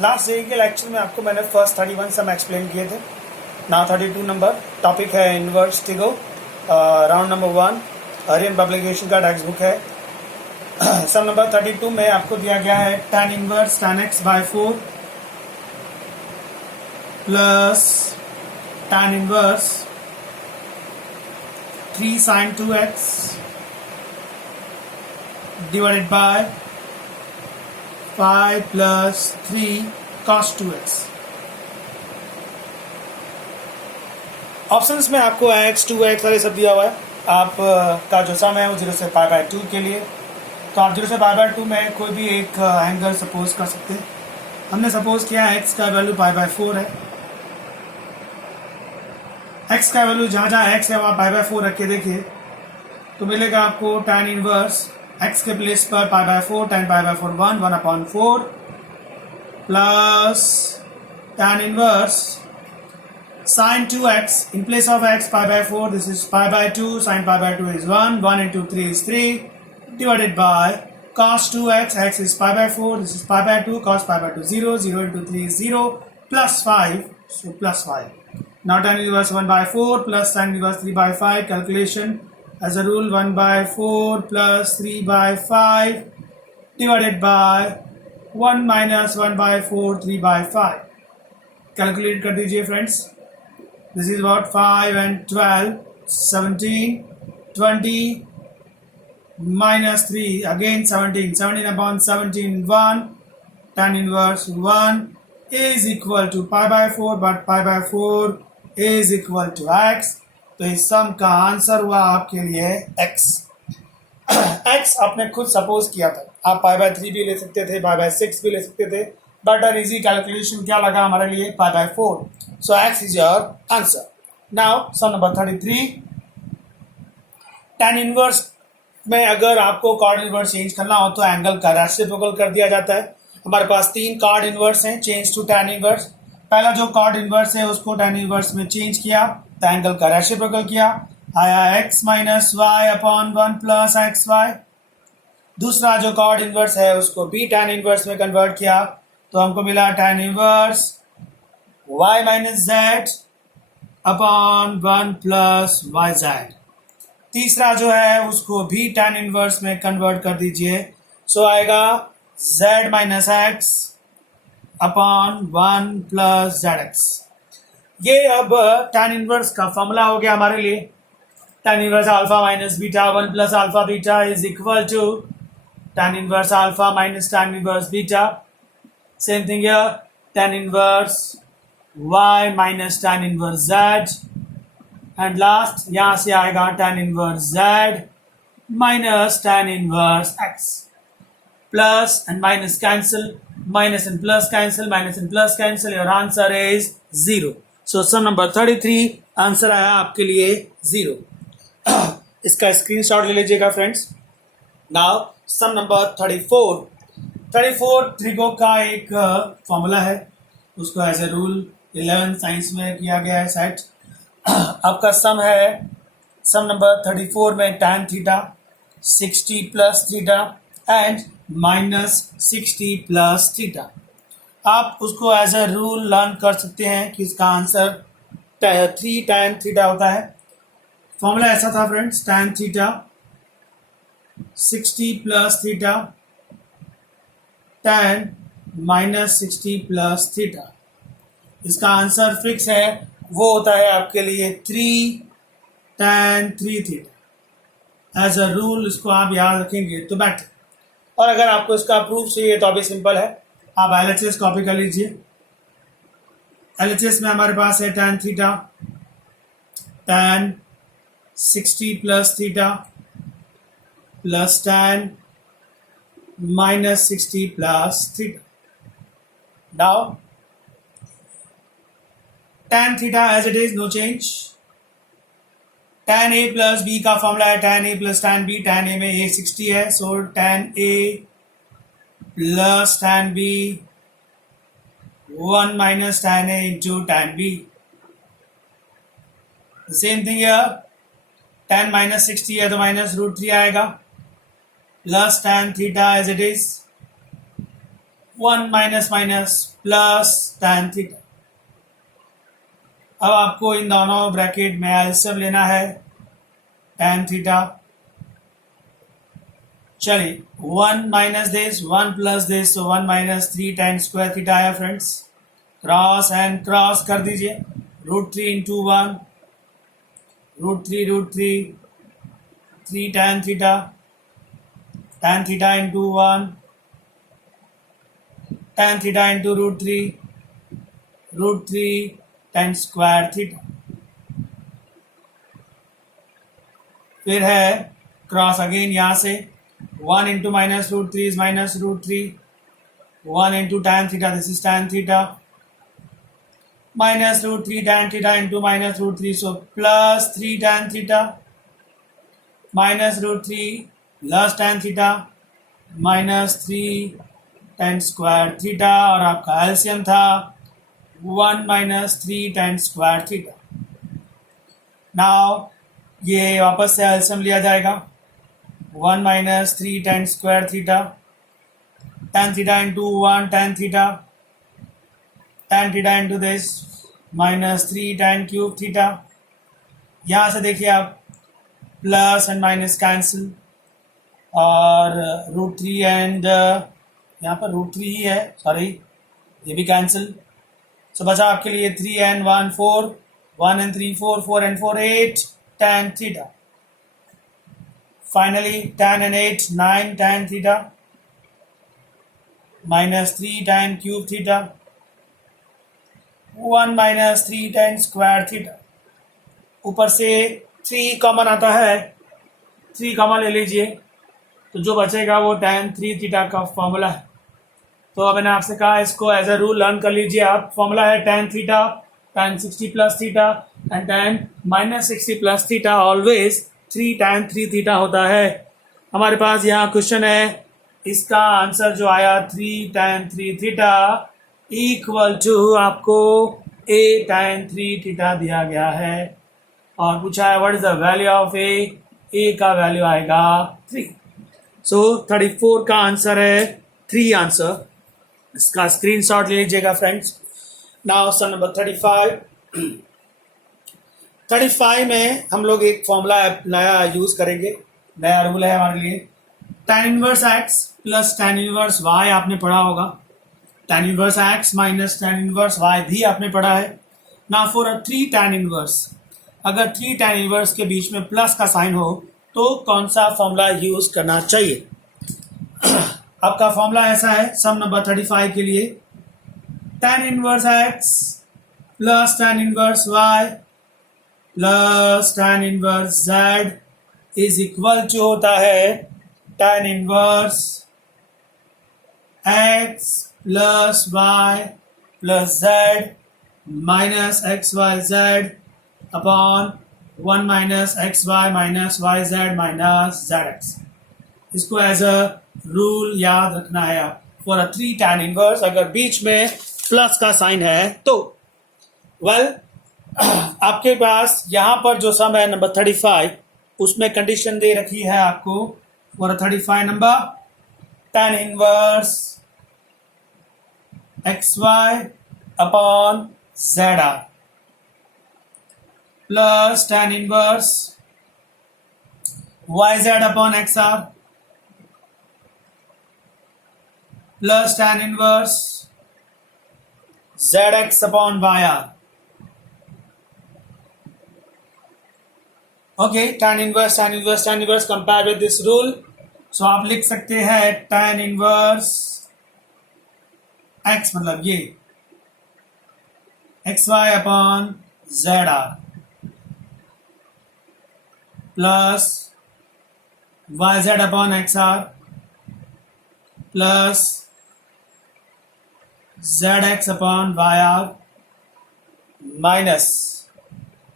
Last day के lecture में आपको मैंने फर्स्ट 31 सम एक्सप्लेन किए थे। नाउ 32 नंबर टॉपिक है inverse trigo, round number 1 Aryan publication का टेक्स्ट बुक है। सम नंबर 32 में आपको दिया गया है tan inverse tan x by 4 plus tan inverse 3 sin 2x divided by 5 plus 3 cos 2x। Options में आपको x 2x और ये सब दिया हुआ है। आप का जो सम है वो 0 से पाई बाय 2 के लिए, तो आप 0 से पाई बाय 2 में कोई भी एक एंगल सपोज कर सकते हैं। हमने सपोज किया x का वैल्यू पाई बाय 4 है। x का वैल्यू जहाँ जहाँ x है वहाँ पाई बाय 4 रख के देखिए तो मिलेगा आपको tan इनवर्स x के प्लेस पर pi by 4 tan pi by 4 1/4 plus tan inverse sin 2x in place of x pi by 4, this is pi by 2, sin pi by 2 is 1 into 3 is 3 divided by cos 2x, x is pi by 4, this is pi by 2, cos pi by 2 0 into 3 is 0 plus 5, so plus 5. Now tan inverse 1 by 4 plus tan inverse 3 by 5, calculation as a rule 1 by 4 plus 3 by 5 divided by 1 minus 1 by 4 3 by 5. Calculate कर दीजिए friends. This is what 5 and 12, 17, 20 minus 3, again 17, 17 upon 17, 1, tan inverse 1 is equal to pi by 4, but pi by 4 is equal to x. तो इस सम का answer हुआ आपके लिए x. x आपने खुद सपोज किया था, आप pi by 3 भी ले सकते थे, pi by 6 भी ले सकते थे, बट और इजी कैलकुलेशन क्या लगा हमारे लिए pi by 4. So x is your answer. Now sum number 33. tan inverse में अगर आपको कॉर्ड इनवर्स चेंज करना हो तो एंगल का रेसिप्रोकल कर दिया जाता है। हमारे पास 3 कॉर्ड इनवर्स हैं, चेंज टू tan इनवर्स। पहला जो कॉर्ड इनवर्स है उसको tan इनवर्स में चेंज किया तो एंगल का रेसिप्रोकल किया, आया x minus Y upon 1 plus X Y. दूसरा जो कॉर्ड इनवर्स है उसको भी tan इनवर्स में कन्वर्ट किया तो हमको मिला tan inverse y minus z upon 1 plus Y Z. तीसरा जो है उसको भी tan इनवर्स में कन्वर्ट कर दीजिए, सो आएगा z minus x upon 1 plus Z x. ये अब tan इनवर्स का फॉर्मूला हो गया हमारे लिए। tan inverse alpha minus beta 1 plus alpha beta is equal to tan inverse alpha minus tan inverse beta. Same thing here, tan inverse y minus tan inverse z, and last यहां से आएगा tan inverse z minus tan inverse x। Plus and minus cancel, minus and plus cancel, minus and plus cancel, your answer is 0। So some number 33 answer आया आपके लिए 0। इसका screenshot ले लीजिएगा friends. Now some number 34 त्रिकोण का एक formula है, उसको एज ए रूल 11 साइंस में किया गया है सेट। आपका सम है, सम नंबर 34 में tan theta 60 plus theta and minus 60 plus theta. आप उसको एज ए रूल लर्न कर सकते हैं कि इसका आंसर 3 tan थीटा होता है। फॉर्मूला ऐसा था friends, tan theta 60 plus theta tan minus 60 plus theta. इसका आंसर फिक्स है, वो होता है आपके लिए 3 tan 3 theta. As a rule इसको आप याद रखेंगे तो बेटर। और अगर आपको इसका प्रूफ चाहिए तो अभी सिंपल है, आप LHS कॉपी कर लीजिए। LHS में हमारे पास है tan theta tan 60 plus theta plus tan minus 60 plus theta. Now tan theta as it is, no change. tan a plus b का फॉर्मूला है tan a plus tan b। tan a में a 60 है, so tan a plus tan b 1 minus tan a into tan b। Same thing here, tan minus 60 है तो minus root 3 आएगा plus tan theta as it is 1 minus minus plus tan theta. अब आपको इन दोनों bracket में LCM लेना है tan theta. चलिए 1 माइनस दिस 1 प्लस दिस, तो 1 माइनस 3 tan स्क्वायर थीटा आया फ्रेंड्स। क्रॉस एंड क्रॉस कर दीजिए, √3 into 1, √3 3 tan theta into 1, tan theta into √3 tan square theta. फिर है क्रॉस अगेन यहाँ से 1 into minus √3 is minus √3, 1 into tan theta, this is tan theta, minus √3 tan theta into minus √3, so plus 3 tan theta minus √3 plus tan theta minus 3 tan square theta, और आपका LCM था 1 minus 3 tan square theta। Now ये वापस से LCM लिया जाएगा, 1 minus 3 tan square theta, tan theta into 1 tan theta into this minus 3 tan cube theta। यहाँ से देखिए आप प्लस एंड माइनस कैंसिल, और √3 एंड यहाँ पर √3 ही है, सॉरी ये भी कैंसिल। सो बचा आपके लिए 3 and 1 4, 1 and 3 4, 4 and 4 8 tan theta। Finally 10 and 8 9 tan theta minus 3 tan cube theta, 1 minus 3 tan square theta. ऊपर से 3 कॉमन आता है, 3 कॉमन ले लीजिए, तो जो बचेगा वो tan 3 थीटा का फॉर्मूला है। तो मैंने आपसे कहा इसको एज अ रूल लर्न कर लीजिए आप। फॉर्मूला है tan theta, tan 60 plus theta and tan minus 60 plus theta, always 3 tan 3 theta होता है। हमारे पास यहाँ क्वेश्चन है, इसका आंसर जो आया 3 tan 3 थीटा इक्वल टू आपको a tan 3 थीटा दिया गया है, और पूछा है what is the value of a का वैल्यू आएगा 3। सो 34 का आंसर है 3 आंसर। इसका स्क्रीनशॉट ले लीजिएगा फ्रेंड्स। नाउ सम नंबर 35 में हम लोग एक फॉर्मूला नया यूज करेंगे, नया रूल है हमारे लिए। tan inverse x plus tan inverse y आपने पढ़ा होगा, tan inverse x minus tan inverse y भी आपने पढ़ा है ना। फॉर 3 tan इनवर्स, अगर 3 tan इनवर्स के बीच में प्लस का साइन हो तो कौन सा फॉर्मूला यूज करना चाहिए। आपका फॉर्मूला ऐसा है सम नंबर 35 के लिए, tan inverse x plus tan inverse y plus tan inverse z is equal to होता है tan inverse x plus y plus z minus X Y Z upon 1 minus X Y minus Y Z minus Z X. इसको as a rule याद रखना है आप। For 3 tan inverse अगर बीच में plus का साइन है तो आपके पास यहाँ पर जो सम है नंबर 35, उसमें कंडीशन दे रखी है आपको for 35 number, tan inverse xy upon zr plus tan inverse yz upon xr plus tan inverse zx upon yr। Okay, tan inverse compare with this rule. So आप लिख सकते हैं tan इनवर्स x मतलब ये xy upon zr plus yz upon xr plus zx upon yr minus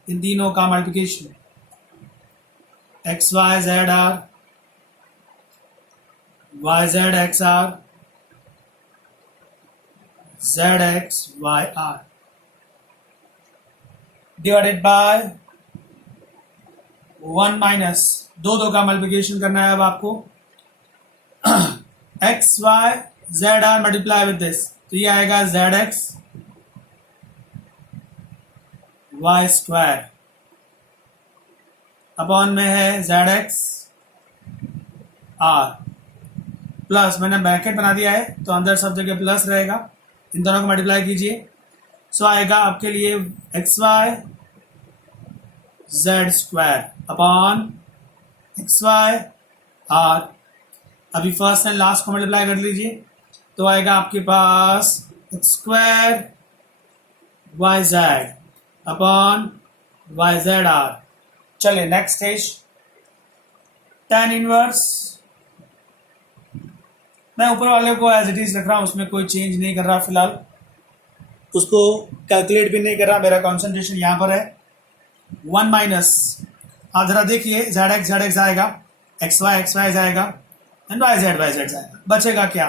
इन तीनों का multiplication xy zr yz xr zx yr divided by 1 minus दो का मल्टीप्लिकेशन करना है अब आपको। xy z r multiply with this, तो ये आएगा z x y square upon में है जेड एक्स आर प्लस, मैंने ब्रैकेट बना दिया है तो अंदर सब जगह प्लस रहेगा, इन दोनों को मल्टीप्लाई कीजिए। सो आएगा आपके लिए x Y z square upon x y r. अभी फर्स्ट एंड लास्ट को मल्टीप्लाई कर लीजिए तो आएगा आपके पास x square y Z upon y z r. चलिए नेक्स्ट स्टेज, tan इनवर्स। मैं ऊपर वाले को एज इट इज रख रहा हूं, उसमें कोई चेंज नहीं कर रहा फिलहाल, उसको कैलकुलेट भी नहीं कर रहा, मेरा कॉन्सेंट्रेशन यहां पर है। 1 माइनस, आप जरा देखिए, जेड एक्स आएगा, एक्स वाई जाएगा एंड वाई जेड जाएगा, बचेगा क्या,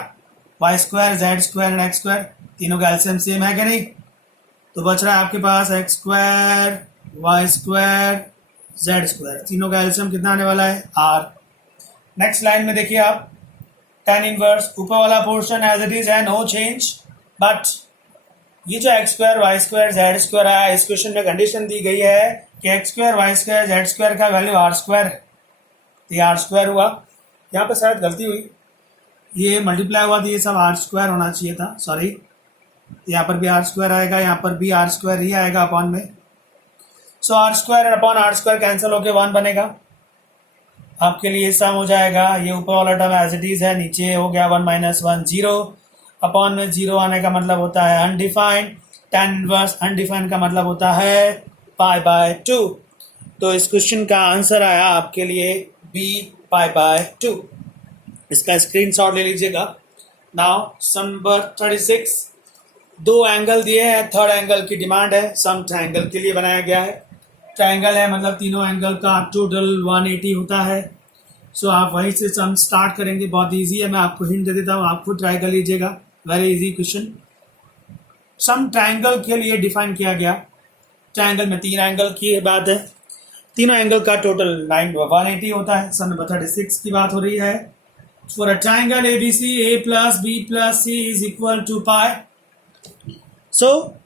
Y square Z square and X square, तीनों का एलसीएम सेम है कि नहीं, तो बच रहा है आपके पास x square Y square Z square, तीनों का एलसीएम कितना आने वाला है आर। नेक्स्ट लाइन में देखिए आप, tan इनवर्स, ऊपर वाला पोर्शन एज इट इज है, नो चेंज, बट ये जो X square Y square Z square आया, इस क्वेश्चन में कंडीशन दी गई है कि X square Y square Z square का वैल्यू आर स्क्वायर है, तो ये आर स्क्वायर हुआ। यहाँ पे शायद गलती हुई, ये मल्टीप्लाई हुआ तो ये सब आर स्क्वायर होना चाहिए था, सॉरी, यहाँ पर भी आर स्क्वायर आएगा, यहाँ पर भी आर स्क्वायर ही आएगा अपॉन में। So r square upon r square cancel होके 1 बनेगा, आपके लिए सम हो जाएगा, ये ऊपर वाला टर्म एज इट इज है, नीचे हो गया 1 माइनस 1 0, अपॉन में 0 आने का मतलब होता है अनडिफाइंड, tan इनवर्स अनडिफाइंड का मतलब होता है पाई बाय 2, तो इस क्वेश्चन का आंसर आया आपके लिए बी पाई बाय 2। इसका स्क्रीनशॉट ले लीजिएगा। नाउ सम नंबर 36, दो एंगल दिए हैं, थर्ड एंगल की डिमांड है, सम ट्रायंगल के लिए बनाया गया है, ट्रायंगल है मतलब तीनों एंगल का टोटल 180 होता है। सो आप वहीं से सम स्टार्ट करेंगे, बहुत इजी है, मैं आपको हिंट दे देता हूँ, आप खुद ट्राई कर लीजिएगा, वेरी इजी क्वेश्चन। सम ट्रायंगल के लिए डिफाइन किया गया, ट्रायंगल में 3 एंगल की बात है, तीनों एंगल का टोटल 180 होता है। सम नंबर 36 की बात हो रही है। For a triangle ABC A plus B plus C is equal to pi. So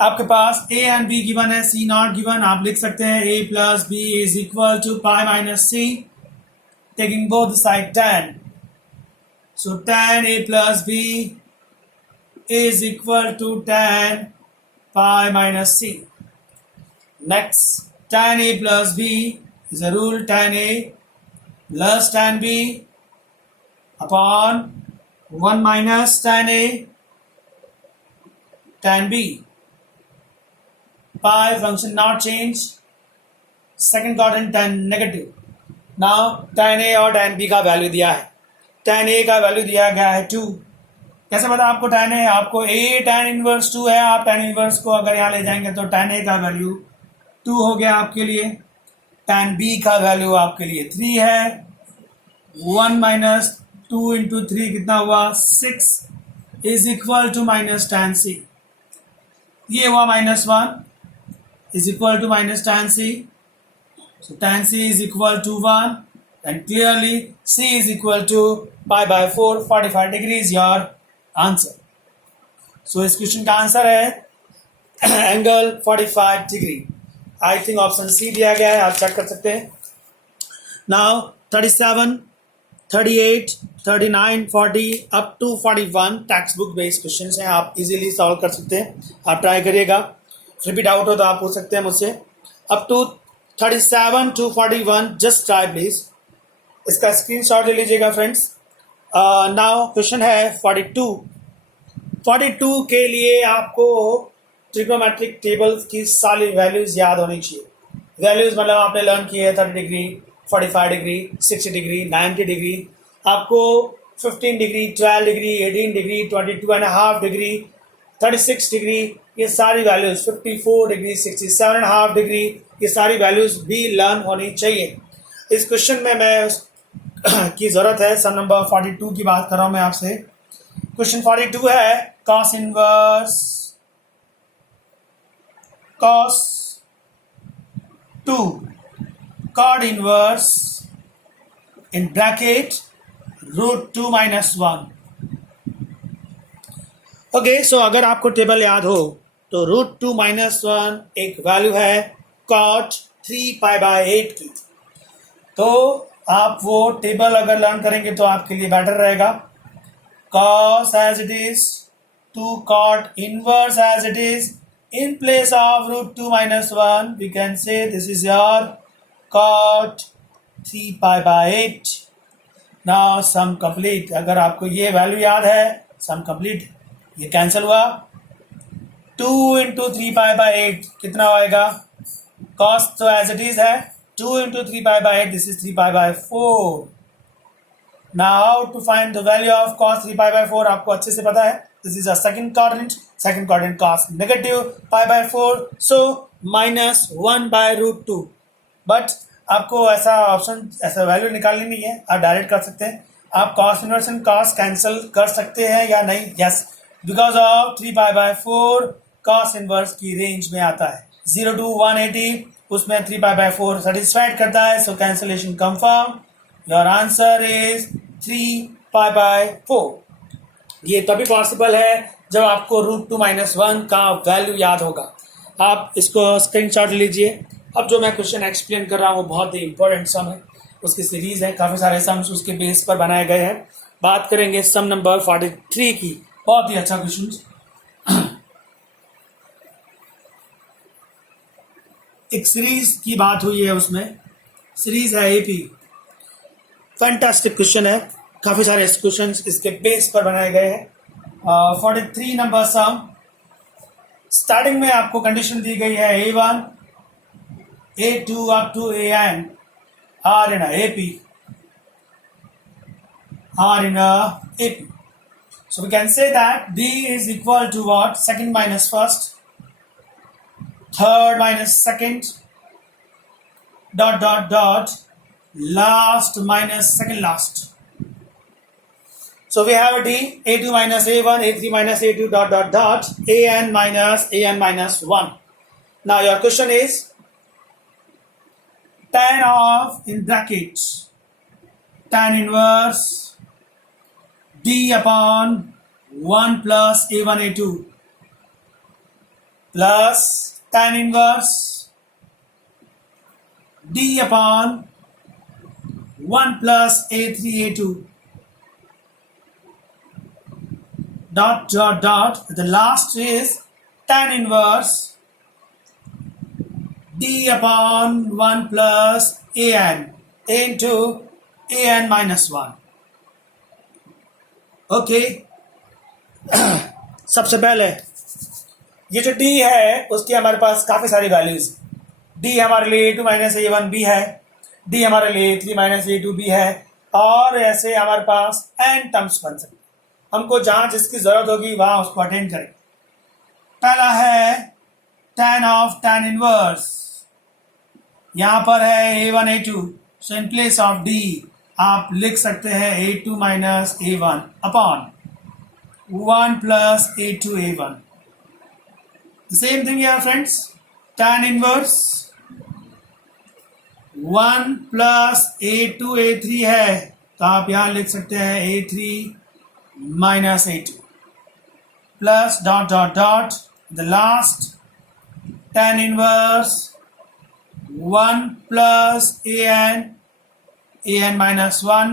आपके पास A एंड B गिवन है, C नॉट गिवन, आप लिख सकते हैं A plus B is equal to pi minus C, taking both side tan. So tan A plus B is equal to tan pi minus C. Next, tan A plus B is a rule, tan A plus tan B upon 1 minus tan A tan B. Pi function not change. Second quadrant tan negative. Now tan A और tan B का value दिया है, tan A का value दिया गया है 2। कैसे पता आपको tan A? आपको A tan इनवर्स 2 है, आप tan इनवर्स को अगर यहाँ ले जाएंगे तो tan A का वैल्यू 2 हो गया आपके लिए, tan B का वैल्यू आपके लिए 3 है, 1 माइनस 2 इंटू 3 कितना हुआ 6 is equal to minus tan C, ये हुआ -1 is equal to minus tan C. So tan C is equal to 1 and clearly C is equal to pi by 4, 45 degree is your answer. So इस question का answer है angle 45 degree. I think option C दिया गया है, आप check कर सकते हैं। Now 37, 38, 39, 40 up to 41 textbook based question हैं, आप इजीली सॉल्व कर सकते हैं, आप ट्राई करिएगा। फिर भी डाउट हो तो आप पूछ सकते हैं मुझसे। Up to 37 to 41 just try please, इसका स्क्रीनशॉट ले लीजिएगा फ्रेंड्स। नाउ क्वेश्चन है 42 के लिए आपको ट्रिग्नोमेट्रिक टेबल्स की सारी वैल्यूज याद होनी चाहिए। वैल्यूज मतलब आपने लर्न किए 30 डिग्री, 45 डिग्री, 60 डिग्री, 90 डिग्री, आपको 15 degree, 12 degree, 18 degree, 22.5 degree, 36 degree, ये सारी वैल्यूज 54 डिग्री, 67.5 डिग्री, ये सारी वैल्यूज भी लर्न होनी चाहिए। इस क्वेश्चन में मैं की जरूरत है, सम नंबर 42 की बात कर रहा हूं मैं आपसे। क्वेश्चन 42 है cos inverse cos 2 cot inverse in bracket √2 - 1 okay, so अगर आपको टेबल याद हो तो √2 - 1 एक वैल्यू है cot 3π/8 की। तो आप वो टेबल अगर लर्न करेंगे तो आपके लिए बेटर रहेगा। cos as it is to cot inverse as it is, in place of √2 - 1 we can say this is your cot 3π/8। Now sum complete. अगर आपको ये वैल्यू याद है, सम कंप्लीट, ये कैंसिल हुआ। 2 × 3π/8 कितना आएगा? cos तो एज इट इज है, 2 × 3π/8 this is 3π/4। Now to find the value of cos 3π/4 आपको अच्छे से पता है, this is a second quadrant cos negative π/4, so -1/√2। But आपको ऐसा ऑप्शन, ऐसा वैल्यू निकालनी नहीं है, आप डायरेक्ट कर सकते हैं। आप cos inverse and cos cancel कर सकते हैं या नहीं? Yes, because of 3π/4 cos inverse की रेंज में आता है। 0 to 180 उसमें 3π/4 सेटिस्फाइड करता है, so cancellation confirm. Your answer is 3π/4। ये तभी पॉसिबल है जब आपको √2 - 1 का वैल्यू याद होगा। आप इसको स्क्रीनशॉट लीजिए। अब जो मैं क्वेश्चन एक्सप्लेन कर रहा हूँ वो बहुत ही इंपॉर्टेंट सम है, उसकी सीरीज है, काफ़ी सारे सम्स उसके बेस पर बनाए गए हैं। बात करेंगे सम नंबर 43 की। बहुत ही अच्छा क्वेश्चन। एक सीरीज की बात हुई है, उसमें सीरीज है एपी। फैंटास्टिक क्वेश्चन है, काफ़ी सारे क्वेश्चन इसके बेस पर बनाए गए हैं। 43 नंबर सम। स्टार्टिंग में आपको कंडीशन दी गई है A1 A2 up to AN are in a AP. So we can say that D is equal to what? Second minus first, third minus second, dot, last minus second last. So we have a D, A2 minus A1, A3 minus A2, dot, AN minus 1. Now your question is, tan of, in brackets, tan inverse D upon 1 plus A1 A2 plus tan inverse D upon 1 plus A3 A2 dot. The last is tan inverse D upon 1 plus AN into AN minus 1. Okay, सबसे पहले ये जो D है उसकी हमारे पास काफ़ी सारी values. D हमारे लिए A2 - A1 भी है, D हमारे लिए A3 - A2 भी है, और ऐसे हमारे पास n टर्म्स बन सकते हैं। हमको जहाँ जिसकी ज़रूरत होगी वहाँ उसको अटेंड करें। पहला है tan of tan inverse, यहाँ पर है A1 A2, so in place of D आप लिख सकते हैं A2 - A1 upon 1 plus A2 A1। Same thing है friends, tan inverse 1 plus A2 A3 है, तो आप यहाँ लिख सकते हैं A3 - A2 plus dot, the last tan inverse 1 plus AN minus 1,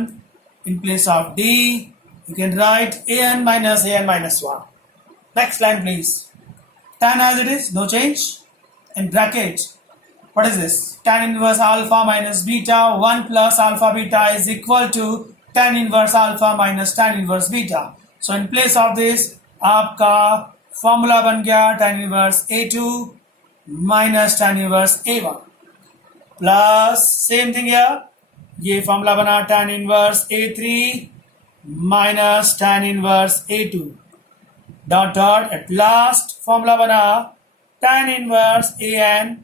in place of D you can write AN minus 1. Next line please. Tan as it is, no change. In bracket, what is this? Tan inverse alpha minus beta 1 plus alpha beta is equal to tan inverse alpha minus tan inverse beta. So in place of this आपका formula बन गया tan inverse A2 minus tan inverse A1 plus same thing है, ये formula बना tan inverse A3 minus tan inverse A2 dot, at last formula बना tan inverse AN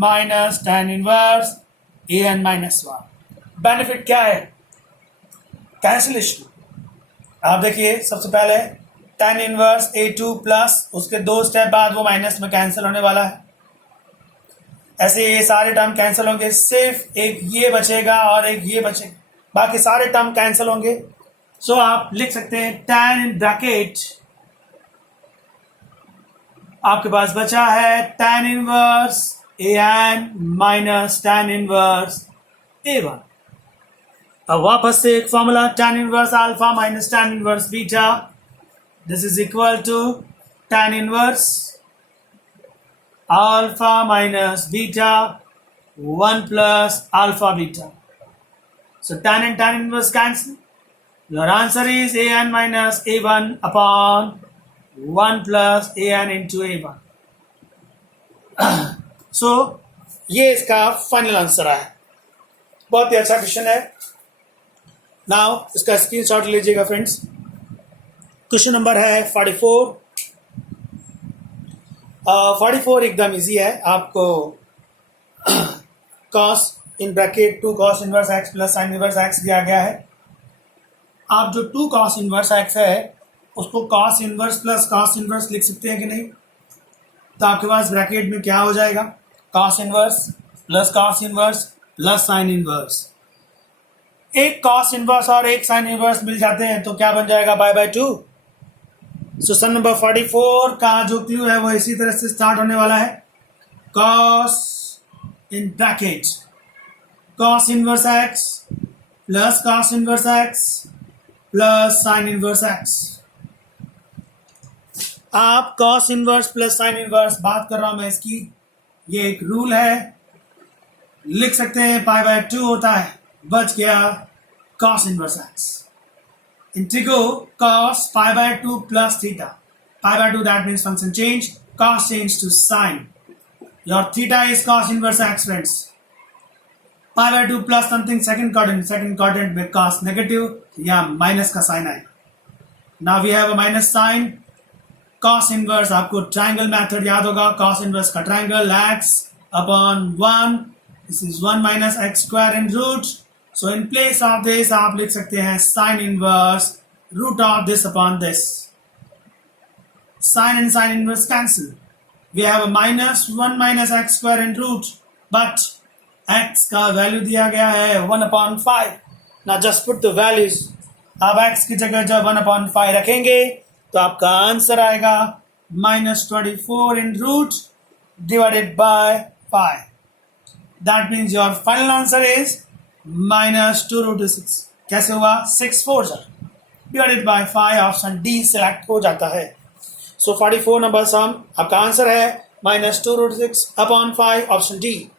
minus tan inverse AN minus 1। Benefit क्या है? Cancellation. आप देखिए, सबसे पहले tan इनवर्स A2 प्लस उसके 2 स्टेप बाद वो माइनस में कैंसिल होने वाला है। ऐसे ये सारे टर्म कैंसिल होंगे, सिर्फ एक ये बचेगा और एक ये बचेगा, बाकी सारे टर्म कैंसिल होंगे। सो आप लिख सकते हैं tan इन ब्रैकेट आपके पास बचा है tan inverse an minus tan inverse a1। अब वापस से एक formula tan inverse alpha minus tan inverse beta, this is equal to tan inverse alpha minus beta 1 plus alpha beta. So tan and tan inverse cancel. Your answer is an minus a1 upon 1 plus an into a1. So ये इसका final answer है। बहुत ही अच्छा question है। Now इसका screenshot लीजिएगा friends. Question number है 44। 44 एकदम इजी है। आपको cos इन bracket 2 cos inverse x plus sine inverse x दिया गया है। आप जो 2 cos इनवर्स x है उसको cos inverse plus cos inverse लिख सकते हैं कि नहीं? तो आपके पास ब्रैकेट में क्या हो जाएगा? cos inverse plus sine inverse. एक cos इनवर्स और एक साइन इनवर्स मिल जाते हैं तो क्या बन जाएगा? Pi by 2। So some number 44 का जो क्लू है वो इसी तरह से स्टार्ट होने वाला है। cos in bracket cos inverse x plus cos inverse x plus sin inverse x। आप cos inverse plus sin inverse बात कर रहा हूं मैं इसकी, ये एक रूल है, लिख सकते हैं पाई बाय 2 होता है, बच गया cos inverse x इंटीग्रो cos pi by 2 plus theta। pi by 2 that means function change, cos change to sin। Your theta is cos inverse x friends। pi by 2 plus something second quadrant में cos negative या minus का sin आएगा। Now we have a minus sign। cos inverse आपको triangle method याद होगा। cos inverse का triangle x upon 1, this is 1 minus x square in root। So in place of this आप लिख सकते हैं sin inverse root of this upon this। Sin and sin inverse cancel। We have a minus 1 minus x square in root, but x का value दिया गया है 1 upon 5। Now just put the values। अब x की जगह जब 1 upon 5 रखेंगे तो आपका आंसर आएगा minus 24 in root divided by 5। That means your final answer is minus 2 root 6। कैसे हुआ? 6 4 divided by 5। Option D select हो जाता है। सो 44 नंबर सम आपका आंसर है minus 2 root 6 upon 5, option D.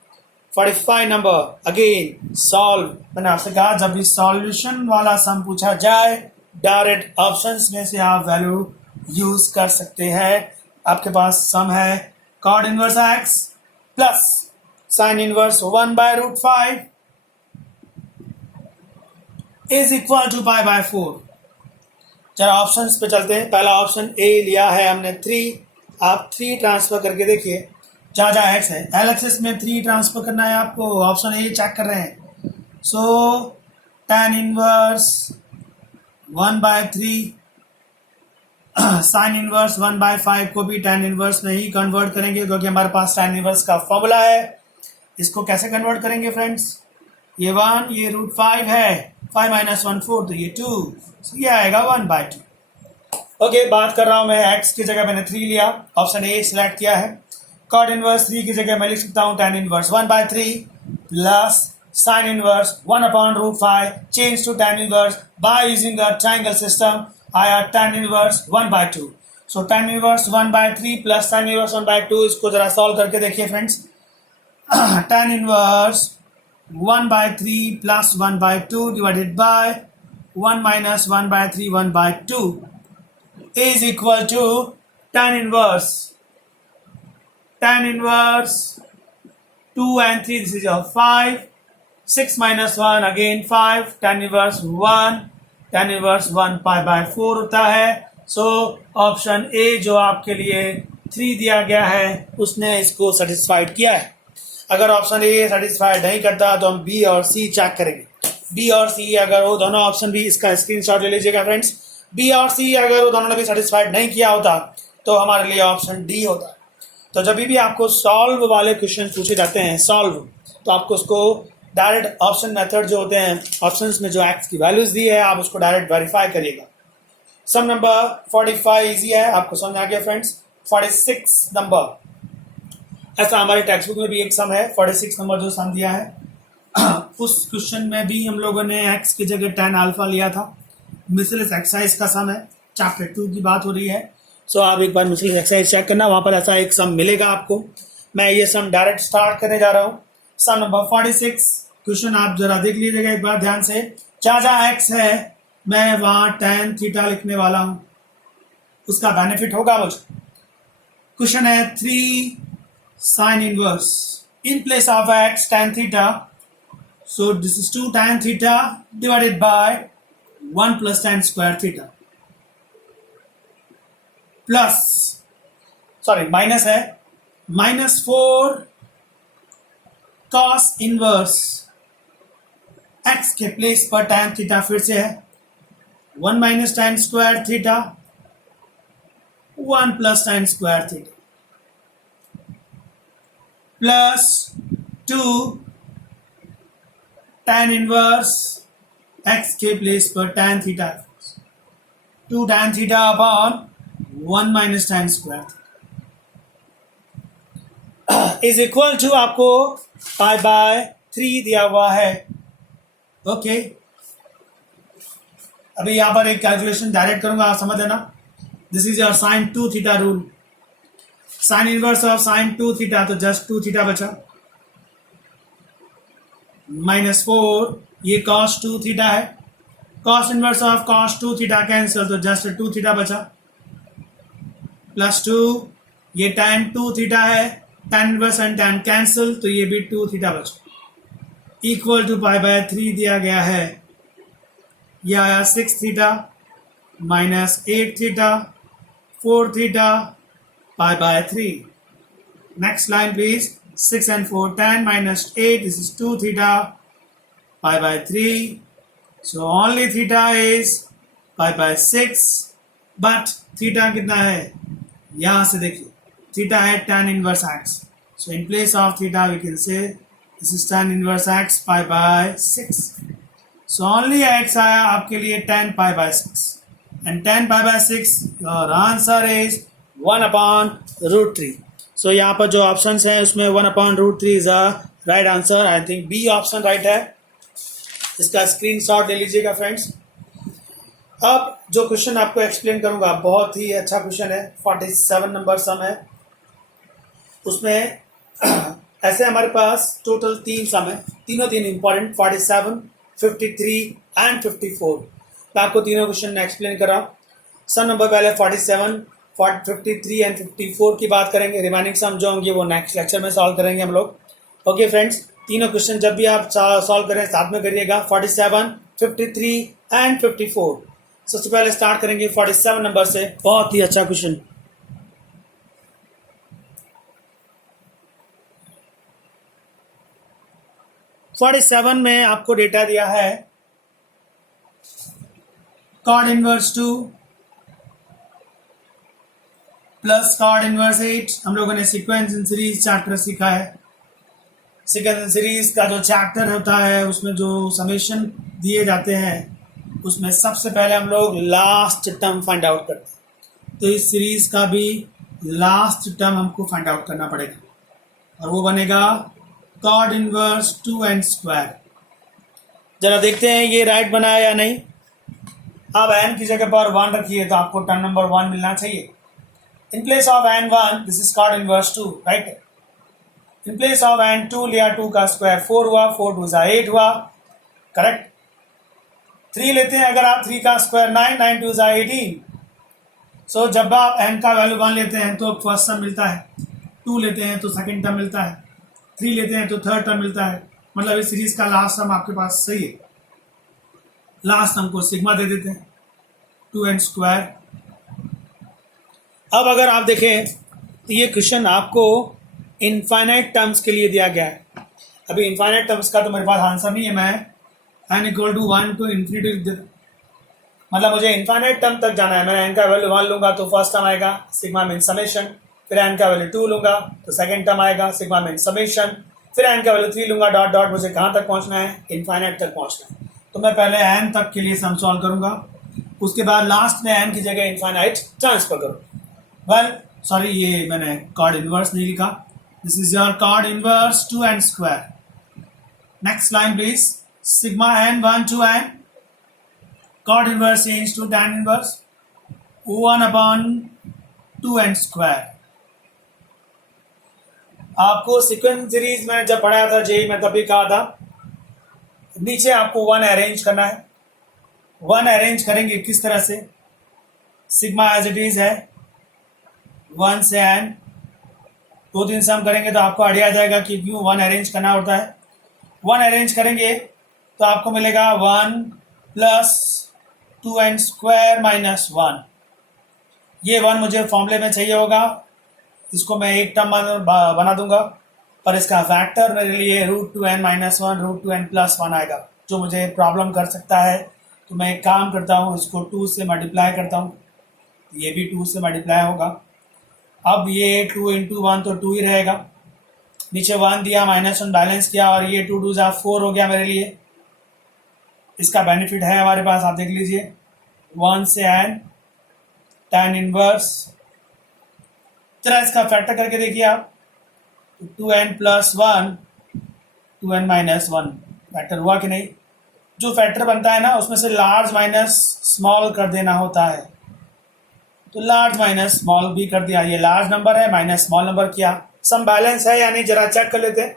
45 number again solve. मैंने आपसे कहा जब भी सॉल्यूशन वाला सम पूछा जाए डायरेक्ट ऑप्शंस में से आप वैल्यू यूज कर सकते हैं। आपके पास सम है cot inverse x plus sine inverse 1 by root 5 is equal to pi by 4। जरा ऑप्शंस पे चलते हैं। पहला ऑप्शन ए लिया है हमने 3। आप 3 ट्रांसफर करके देखिए जहाँ जहाँ एक्स है एलएक्सिस में 3 ट्रांसफर करना है आपको। ऑप्शन ए चेक कर रहे हैं। सो tan inverse 1 by 3 sine inverse 1 by 5 को भी tan इनवर्स में ही कन्वर्ट करेंगे क्योंकि हमारे पास tan इनवर्स का फॉर्मूला है। इसको कैसे कन्वर्ट करेंगे फ्रेंड्स? ये 1 ये रूट 5 है, 5 minus 1 4 तो ये 2, ये आएगा 1 by 2। ओके बात कर रहा हूं मैं x की जगह मैंने 3 लिया, ऑप्शन ए सिलेक्ट किया है। cot इनवर्स 3 की जगह मैं लिख सकता हूं tan inverse 1 by 3 plus sin inverse 1 upon root 5 change to tan inverse by using the triangle system आया tan inverse 1 by 2। So tan inverse 1 by 3 plus sin inverse 1 by 2, इसको जरा सॉल्व करके देखिए friends. tan inverse 1 by 3 plus 1 by 2 divided by 1 minus 1 by 3 1 by 2 is equal to tan inverse 2 and 3, this is your 5, 6 minus 1 again 5, tan inverse 1 pi by 4 होता है। So option A जो आपके लिए 3 दिया गया है उसने इसको सेटिस्फाइड किया है। अगर ऑप्शन ए सेटिस्फाइड नहीं करता तो हम बी और सी चेक करेंगे। बी और सी अगर वो दोनों ऑप्शन भी, इसका स्क्रीनशॉट ले लीजिएगा फ्रेंड्स। बी और सी अगर वो दोनों ने भी सेटिस्फाइड नहीं किया होता तो हमारे लिए ऑप्शन डी होता। तो जब भी आपको सॉल्व वाले क्वेश्चन पूछे जाते हैं सॉल्व, तो आपको उसको डायरेक्ट ऑप्शन मेथड जो होते हैं, ऑप्शंस में जो एक्स की वैल्यूज दी है आप उसको डायरेक्ट वेरीफाई करिएगा। सम नंबर 45 इजी है, आपको समझ आ गया फ्रेंड्स। 46 नंबर, ऐसा हमारे टेक्स्ट बुक में भी एक सम है 46 नंबर जो सम दिया है। उस क्वेश्चन में भी हम लोगों ने x की जगह tan अल्फा लिया था। मिसलेस एक्सरसाइज का सम है, चैप्टर 2 की बात हो रही है। सो आप एक बार मिसलेस एक्सरसाइज चेक करना, वहां पर ऐसा एक सम मिलेगा आपको। मैं ये सम डायरेक्ट स्टार्ट करने जा रहा हूँ। सम नंबर 46 क्वेश्चन आप जरा देख लीजिएगा एक बार ध्यान से। जहाँ जहाँ x है मैं वहां tan थीटा लिखने वाला हूं, उसका बेनिफिट होगा मुझे। क्वेश्चन है 3 sin inverse in place of x tan theta, so this is 2 tan theta divided by 1 plus tan square theta plus minus है -4 cos inverse x के प्लेस पर tan थीटा फिर से है 1 minus tan square theta 1 plus tan square theta plus 2 tan inverse x के place पर tan theta 2 tan theta upon 1 minus tan square is equal to आपको pi by 3 दिया हुआ है। ओके अभी यहां पर एक कैलकुलेशन डायरेक्ट करूंगा, आप समझ लेना। This is your sine 2 theta rule. Sine inverse of sine 2 theta तो जस्ट 2 थीटा बचा, -4 ये cos 2 थीटा है, cos inverse of cos 2 theta cancel तो जस्ट 2 थीटा बचा, +2 ये tan 2 थीटा है, tan inverse and tan cancel तो ये भी 2 थीटा बचा, इक्वल टू पाई बाय 3 दिया गया है। यह आया 6 theta -8 theta 4 theta pi by 3. Next line please. 6 and 4 tan minus 8. This is 2 theta pi by 3. So only theta is pi by 6. But theta कितना है? यहाँ से देखिए theta है tan inverse x. So in place of theta we can say this is tan inverse x pi by 6. So only x आया आपके लिए tan pi by 6. And tan pi by 6 your answer is 1/√3. सो यहाँ पर जो option है उसमें 1/√3 is a right answer. I think B option right है। इसका स्क्रीनशॉट ले लीजिएगा फ्रेंड्स। अब जो क्वेश्चन आपको एक्सप्लेन करूंगा बहुत ही अच्छा क्वेश्चन है, 47 नंबर सम है। उसमें ऐसे हमारे पास टोटल 3 सम है, तीनों इंपॉर्टेंट, 47, 53 एंड 54। मैं आपको तीनों क्वेश्चन एक्सप्लेन कर रहा हूँ। सम नंबर पहले 47, 53 एंड 54 की बात करेंगे। रिमाइनिंग सम जो होंगे वो नेक्स्ट लेक्चर में सॉल्व करेंगे हम लोग। ओके फ्रेंड्स, तीनों क्वेश्चन जब भी आप सॉल्व करें साथ में करिएगा, 47, 53 एंड 54। सबसे पहले स्टार्ट करेंगे 47 नंबर से। बहुत ही अच्छा क्वेश्चन। (47) में आपको डेटा दिया है cot inverse 2 plus cot inverse 8। हम लोगों ने सीक्वेंस इन सीरीज चैप्टर सीखा है। सीक्वेंस इन सीरीज का जो चैप्टर होता है उसमें जो समेशन दिए जाते हैं उसमें सबसे पहले हम लोग लास्ट टर्म फाइंड आउट करते हैं। तो इस सीरीज का भी लास्ट टर्म हमको फाइंड आउट करना पड़ेगा और वो बनेगा cot इनवर्स 2n²। जरा देखते हैं ये राइट बना है या नहीं। अब n की जगह पर 1 रखिए तो आपको टर्म नंबर 1 मिलना चाहिए। In place of n1 this is cot inverse 2, right? In place of n2 लिया 2 का स्क्वायर 4 हुआ, 4 2 8 हुआ, करेक्ट। 3 लेते हैं अगर आप, 3 का स्क्वायर 9, 9 2 18। सो जब आप n का वैल्यू 1 लेते हैं तो फर्स्ट टर्म मिलता है, 2 लेते हैं तो सेकंड टर्म मिलता है, 3 लेते हैं तो थर्ड टर्म मिलता है। मतलब इस सीरीज का लास्ट टर्म आपके पास सही है। लास्ट टर्म को सिग्मा दे देते हैं 2n²। अब अगर आप देखें तो ये क्वेश्चन आपको इनफाइनाइट टर्म्स के लिए दिया गया है। अभी इनफाइनाइट टर्म्स का तो मेरे पास आंसर नहीं है। मैं n = 1 to infinity लिख देता, मतलब मुझे इनफाइनाइट टर्म तक जाना है। मैं n का वैल्यू 1 लूंगा तो फर्स्ट टर्म आएगा सिग्मा मीन समेशन, फिर n का वैल्यू 2 लूंगा तो सेकंड टर्म आएगा सिग्मा मीन समेशन, फिर n का वैल्यू 3 लूंगा डॉट डॉट। मुझे कहाँ तक पहुंचना है? इनफाइनाइट तक पहुंचना है। तो मैं पहले n तक के लिए सम सॉल्व करूंगा, उसके बाद लास्ट में n की जगह इनफाइनाइट ट्रांसफर करूंगा। वेल सॉरी, ये मैंने कॉर्ड इनवर्स नहीं लिखा. This is your cot inverse 2n square. Next line please. Sigma n 1 to n cot inverse change to tan inverse 1 upon 2n square. आपको sequence series में जब पढ़ाया था जेई में तभी कहा था नीचे आपको 1 अरेंज करना है. 1 अरेंज करेंगे किस तरह से? सिग्मा एज इट इज है 1 से n, 2-3 सम करेंगे तो आपको आइडिया आ जाएगा कि क्यों 1 अरेंज करना होता है. 1 अरेंज करेंगे तो आपको मिलेगा 1 प्लस 2n स्क्वायर माइनस 1. ये 1 मुझे फॉर्मूले में चाहिए होगा, इसको मैं एक टर्म बना दूंगा, पर इसका फैक्टर मेरे लिए √2n माइनस 1 √2n प्लस 1 आएगा, जो मुझे प्रॉब्लम कर सकता है. तो मैं एक काम करता हूँ, इसको 2 से मल्टीप्लाई करता हूँ, ये भी 2 से मल्टीप्लाई होगा. अब ये 2 इंटू 1 तो 2 ही रहेगा, नीचे 1 दिया -1 बैलेंस किया और ये 2 2 4 हो गया मेरे लिए. इसका बेनिफिट है हमारे पास, आप देख लीजिए 1 से n tan इनवर्स. जरा इसका फैक्टर करके देखिए आप, 2n plus 1 2n minus 1 factor हुआ कि नहीं? जो फैक्टर बनता है ना उसमें से लार्ज माइनस स्मॉल कर देना होता है, तो लार्ज माइनस स्मॉल भी कर दिया. ये लार्ज नंबर है, माइनस स्मॉल नंबर किया. सम बैलेंस है या नहीं जरा चेक कर लेते हैं.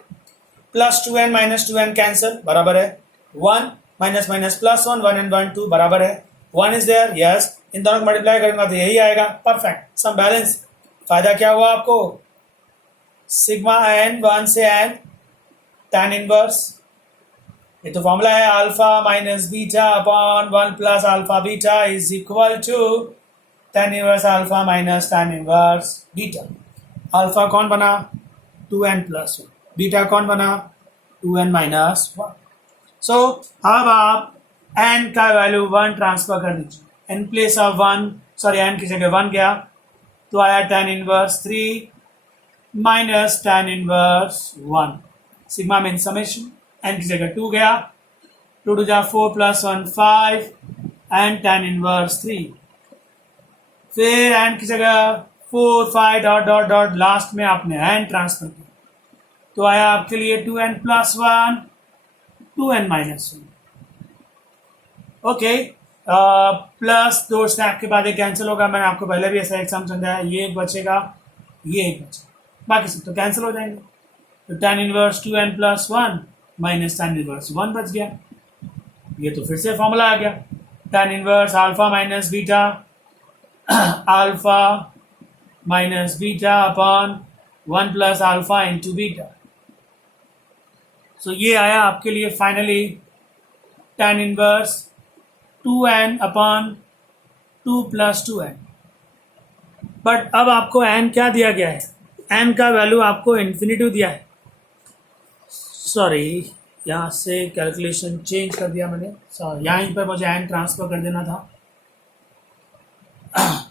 Plus 2n minus 2n cancel बराबर है 1 माइनस माइनस प्लस 1 1 and 1 2 बराबर है 1 इज देयर. यस, इन दोनों को मल्टीप्लाई करूंगा तो यही आएगा. परफेक्ट, सम बैलेंस. फायदा क्या हुआ आपको? सिग्मा n 1 से n tan इनवर्स, ये तो फॉर्मूला है alpha minus beta upon 1 plus alpha beta is equal to tan inverse alpha minus tan inverse beta. Alpha कौन बना? 2n plus 1. बीटा कौन बना? 2n minus 1. सो अब आप n का वैल्यू 1 ट्रांसफर कर दीजिए. n place of 1, sorry n की जगह 1 गया तो आया tan inverse 3 minus tan inverse 1. Sigma mean summation. n की जगह 2 गया, 2 2 4 प्लस 1 5 एंड tan इनवर्स 3. फिर n की जगह 4 5 डॉट डॉट डॉट लास्ट में आपने n ट्रांसफर किया तो आया आपके लिए 2n plus 1 2n minus 1. Okay, plus 2 snap के बाद ये कैंसिल होगा. मैंने आपको पहले भी ऐसा एक सम समझाया, ये एक बचेगा, ये एक बचेगा, बाकी सब तो कैंसिल हो जाएंगे. तो tan inverse 2n plus 1 minus tan inverse 1 बच गया. ये तो फिर से फॉर्मूला आ गया tan inverse alpha minus beta alpha minus beta upon 1 plus alpha into beta. So ये आया आपके लिए finally tan inverse 2n upon 2 plus 2n. But अब आपको n क्या दिया गया है? n का वैल्यू आपको इन्फिनिटी दिया है. सॉरी, यहाँ से कैलकुलेशन चेंज कर दिया मैंने. सॉरी, यहाँ पर मुझे n ट्रांसफर कर देना था.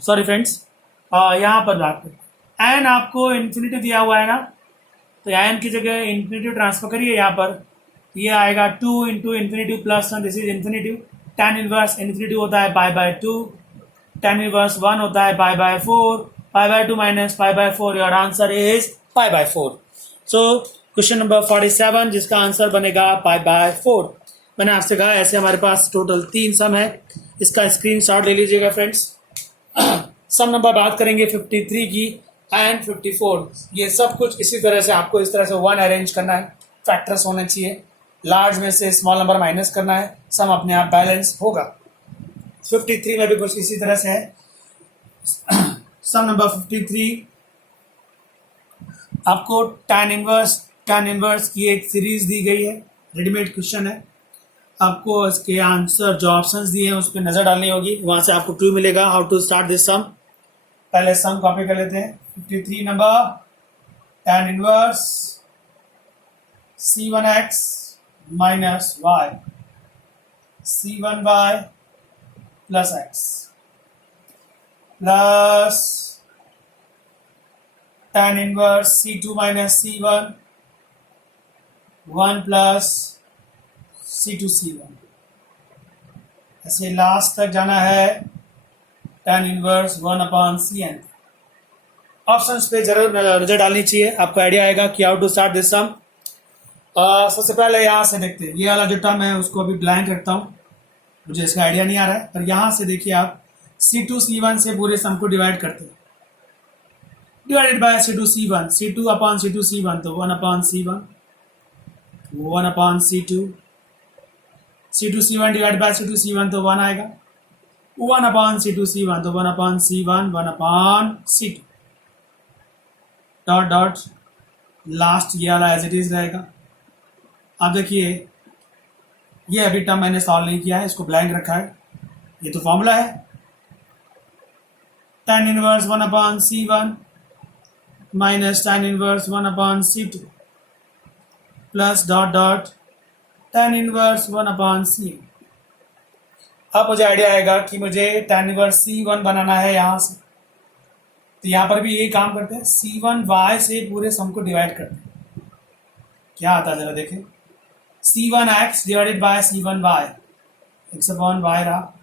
सॉरी फ्रेंड्स, यहाँ पर बात करें. n आपको इन्फिनिटी दिया हुआ है ना, तो n की जगह इन्फिनिटी ट्रांसफर करिए. यहाँ पर ये आएगा 2 into infinity plus 1, this is infinity. tan inverse infinity होता है पाई बाय 2, tan इनवर्स 1 होता है pi by 4, pi by 2 minus pi by 4. Your answer is pi by 4. So question number 47 जिसका आंसर बनेगा पाई बाय 4. मैंने आपसे कहा ऐसे हमारे पास टोटल 3 सम है. इसका स्क्रीनशॉट ले लीजिएगा फ्रेंड्स. सम नंबर बात करेंगे 53 की एंड 54. ये सब कुछ इसी तरह से आपको इस तरह से 1 अरेंज करना है. फैक्टर्स होने चाहिए, लार्ज में से स्मॉल नंबर माइनस करना है, सम अपने आप बैलेंस होगा. 53 में भी कुछ इसी तरह से है. सम नंबर 53 आपको tan इनवर्स की एक सीरीज दी गई है, रेडीमेड क्वेश्चन है. आपको इसके आंसर जो ऑप्शंस दिए हैं उस पर नजर डालनी होगी, वहां से आपको क्लू मिलेगा हाउ टू स्टार्ट दिस सम. पहले सम कॉपी कर लेते हैं. 53 number tan inverse c1x minus y c1y plus x plus tan inverse c2 minus c1 1 plus c2 c1. ऐसे लास्ट तक जाना है tan inverse 1 upon cn. Options पे जरूर नजर डालनी चाहिए, आपको आइडिया आएगा कि हाउ टू स्टार्ट दिस सम। सबसे पहले यहाँ से देखते हैं, ये वाला जो टर्म है उसको अभी ब्लैंक रखता हूँ, मुझे इसका आइडिया नहीं आ रहा है। पर यहाँ से देखिए आप C2 C1 से पूरे सम को डिवाइड करते हैं, divided by C2 C1, C2 upon C2 C1 तो 1 upon C1, 1 upon C2, C2 C1 divide by C2 C1 तो 1 आएगा, 1 अपॉन C2 C1 तो 1 upon C1, 1 upon C2 dot dot last ये वाला एज इट इज रहेगा। अब देखिए ये अभी टर्म मैंने सॉल्व नहीं किया है, इसको ब्लैंक रखा है, ये तो फॉर्मूला है tan inverse 1 upon C1 minus tan inverse 1 upon C2 plus dot dot tan inverse 1 upon C। अब मुझे आइडिया आएगा कि मुझे tan इनवर्स C1 बनाना है यहाँ से, तो यहाँ पर भी यही काम करते हैं, C1y से पूरे सम को डिवाइड करते हैं। क्या आता है जरा देखें, C1x divided by C1y, x upon y रहा,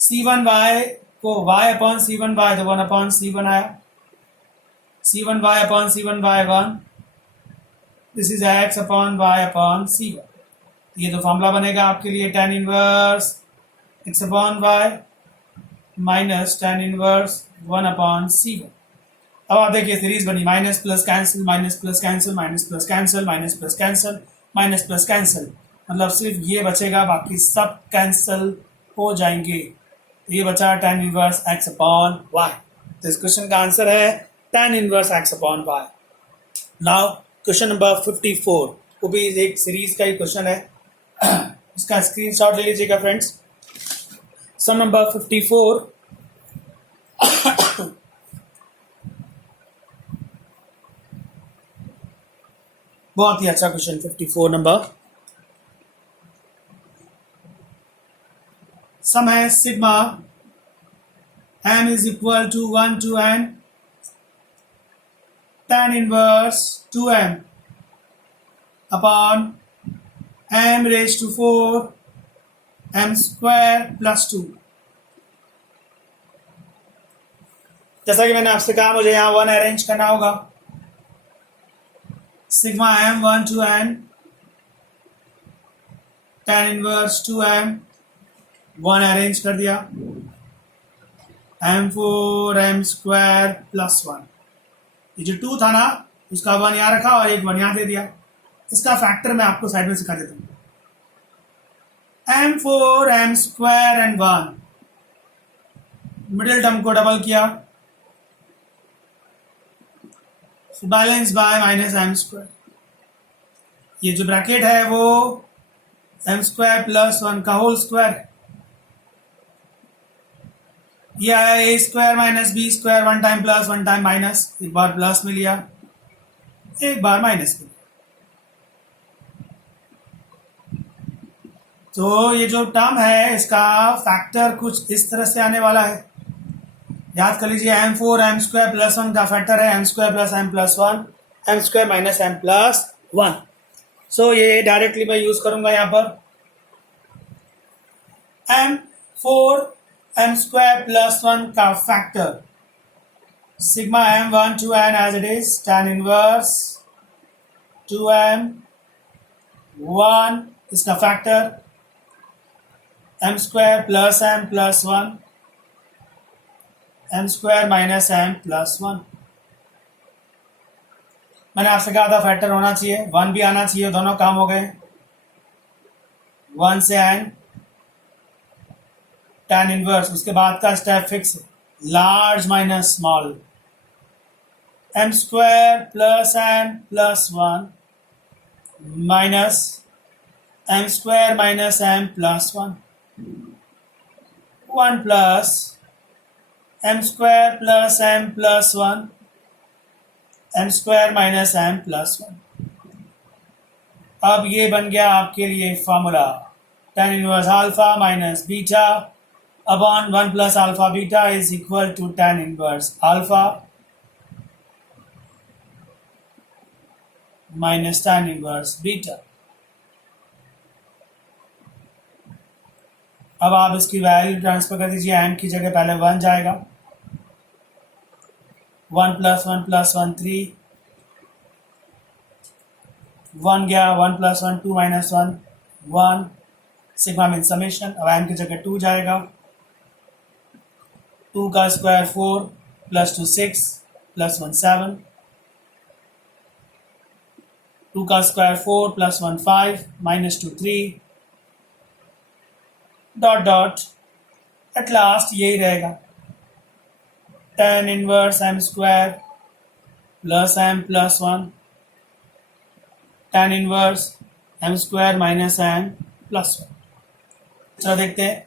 C1y को y अपॉन C1y तो 1 अपॉन C1 आया, C1y upon C1y 1, this is x upon y upon C1। ये तो फॉर्मूला बनेगा आपके लिए tan inverse x upon y minus tan inverse 1 upon C1। अब आप देखिए सीरीज बनी, minus plus cancel, minus plus cancel, minus plus cancel, minus plus cancel, minus plus cancel, मतलब सिर्फ ये बचेगा, बाकी सब कैंसिल हो जाएंगे। तो ये बचा tan inverse x upon y। तो इस क्वेश्चन का आंसर है tan inverse x upon y। Now question number 54, वो भी एक सीरीज का ही क्वेश्चन है, इसका स्क्रीनशॉट ले लीजिएगा फ्रेंड्स। सम नंबर 54, बहुत ही अच्छा क्वेश्चन 54 नंबर। सम है sigma m is equal to 1 to n tan inverse 2m upon m raise to 4 m square plus 2। जैसा कि मैंने आपसे कहा मुझे यहाँ 1 अरेंज करना होगा, sigma m 1 to n tan inverse 2m 1 arrange कर दिया, m4 m स्क्वायर प्लस 1। ये जो 2 था ना उसका 1 यहाँ रखा और एक 1 यहाँ दे दिया, इसका फैक्टर मैं आपको साइड में सिखा देता हूँ। m4 m square and 1, middle term को डबल किया, balance by minus M square. ये जो ब्रैकेट है वो एम स्क्वायर प्लस 1 का होल स्क्वायर, ये आया A square minus B square, 1 time plus 1 time minus, एक बार प्लस में लिया एक बार माइनस में। तो ये जो टर्म है इसका फैक्टर कुछ इस तरह से आने वाला है, याद कर लीजिए m4 m स्क्वायर प्लस 1 का फैक्टर है m square plus m plus 1, m square minus m plus 1। सो ये डायरेक्टली मैं यूज करूंगा यहाँ पर, m4 m स्क्वायर प्लस 1 का factor sigma m1 to n as it is tan inverse 2m 1, इसका factor m square plus m plus 1 m square minus m plus 1। मैंने आपसे कहा था फैक्टर होना चाहिए, 1 भी आना चाहिए, दोनों काम हो गए। 1 से n tan इनवर्स, उसके बाद का स्टेप फिक्स है, large minus small, m square plus m plus 1 minus m square minus m plus 1, 1 plus m square plus m plus 1 m square minus m plus 1। अब ये बन गया आपके लिए formula, tan inverse alpha minus beta upon 1 plus alpha beta is equal to tan inverse alpha minus tan inverse beta. अब आप इसकी value transfer कर दीजिए, m की जगह पहले 1 जाएगा, 1 + 1 3, 1 गया, 1 + 1 2 - 1 1, सिग्मा मीन समेशन, अब m की जगह 2 जाएगा, 2 का स्क्वायर 4 + 2 6 + 1 7, 2 का square 4 + 1 5 -2 3, dot dot, at last यही रहेगा, tan inverse m square plus m + 1, tan inverse m square minus m + 1। चलो देखते हैं,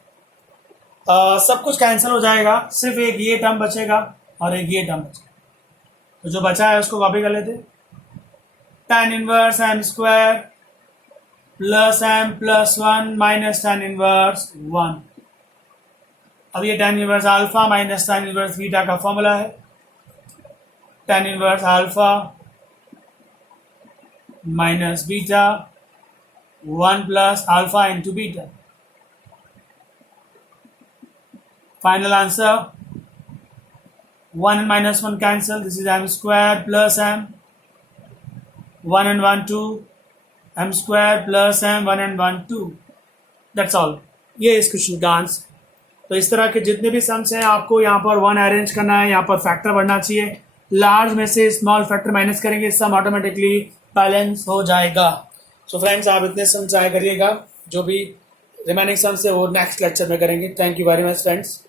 सब कुछ कैंसिल हो जाएगा, सिर्फ एक ये टर्म बचेगा और एक ये टर्म बचेगा, तो जो बचा है उसको कॉपी कर लेते, tan inverse m square plus m + 1 minus tan inverse 1। अब ये tan inverse alpha minus tan inverse beta का फॉर्मूला है, tan inverse alpha minus beta 1 + alpha into beta. Final answer, 1 and -1 cancel, this is m square plus m, 1 and 1 2, m square plus m, 1 and 1 2, that's all। ये इस question का answer. तो इस तरह के जितने भी सम्स हैं आपको यहाँ पर 1 अरेंज करना है, यहाँ पर फैक्टर बढ़ना चाहिए, लार्ज में से स्मॉल फैक्टर माइनस करेंगे, सम ऑटोमेटिकली बैलेंस हो जाएगा। सो फ्रेंड्स, आप इतने सम ट्राई करिएगा, जो भी रिमेनिंग सम्स है वो नेक्स्ट लेक्चर में करेंगे। Thank you very much friends.